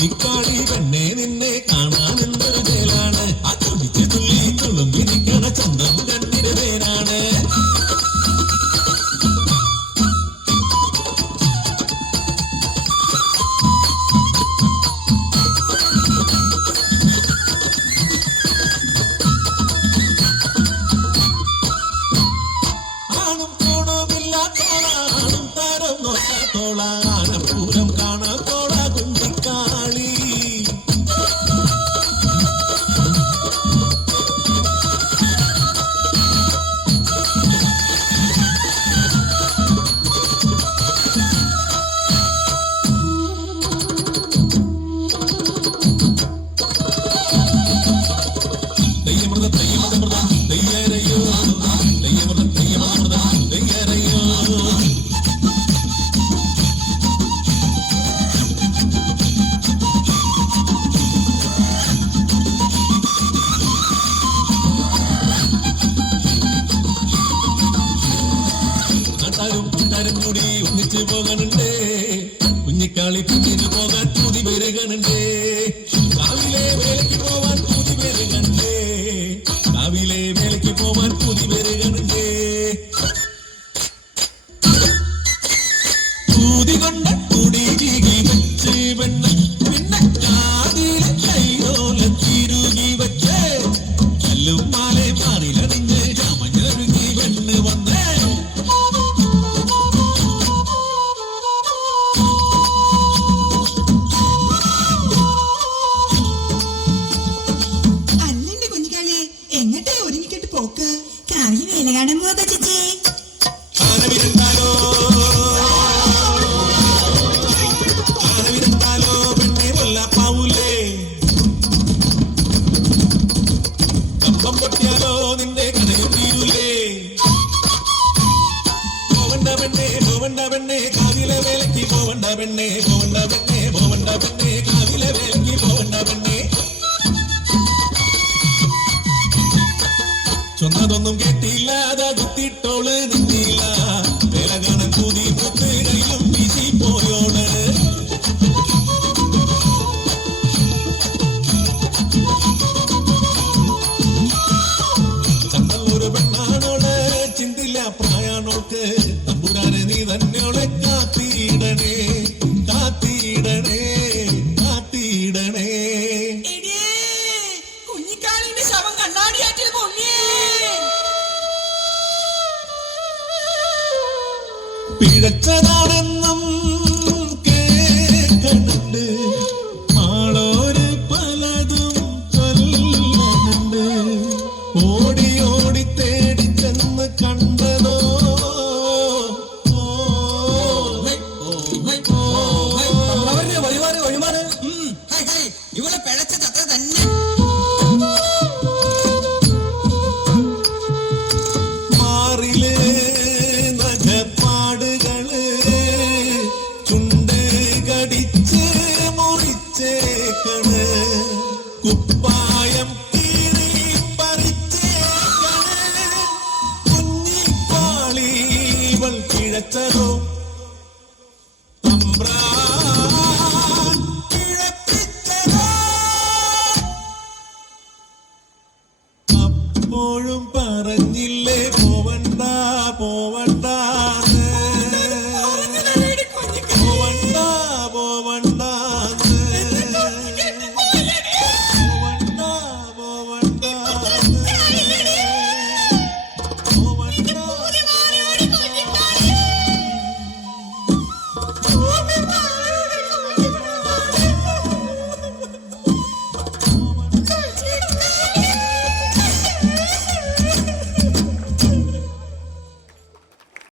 കുഞ്ഞിക്കാടി പെണ്ണെ നിന്നെ കാണാൻ എന്തൊരു ജയിലാണ് ആ തുള്ളിച്ച് തുള്ളി തുളുമ്പി നിൽക്കണ ചന്തം കണ്ണിന് പേരാണ്. ആണും പോണോമില്ലാത്തോളാ ആണും താരം നോക്കാത്തോളാ നാട്ടാരും കൂട്ടാരും കൂടി ഒന്നിച്ചു പോകണുണ്ടേ കുഞ്ഞിക്കാളി കുഞ്ഞിന് പോകാൻ കൂതി പെരുകണുണ്ടേ. രാവിലെ വേലയ്ക്ക് പോവാൻ കൂതി പെരുകണ്ടേ രാവിലെ വേലയ്ക്ക് പോവാൻ കൂതി പെരുകണുണ്ടേ. കൂതി കൊണ്ട നിന്റെ കഥയും തീരൂലേ പോവണ്ട പെണ്ണെ പോവണ്ട പെണ്ണെ കാവിലെ വേലയ്ക്ക് പോവണ്ട പെണ്ണെ പോവണ്ട പെണ്ണെ പോവണ്ട പെണ്ണെ കാവിലെ വേലയ്ക്ക് പോവണ്ട പെണ്ണെ. ചൊന്നതൊന്നും കേട്ടില്ലാതെ കുത്തിട്ടോൾ നിന്നില്ല തമ്പുരാനെ നീ ശവം കണ്ണാടിയാറ്റിൽ കൊള്ളിയേ പിഴച്ചതാണെന്നും കേൾക്കണുണ്ട് ആളോര് പലതും ഓടി അപ്പോഴും പറഞ്ഞില്ലേ പോവണ്ട പോവണ്ട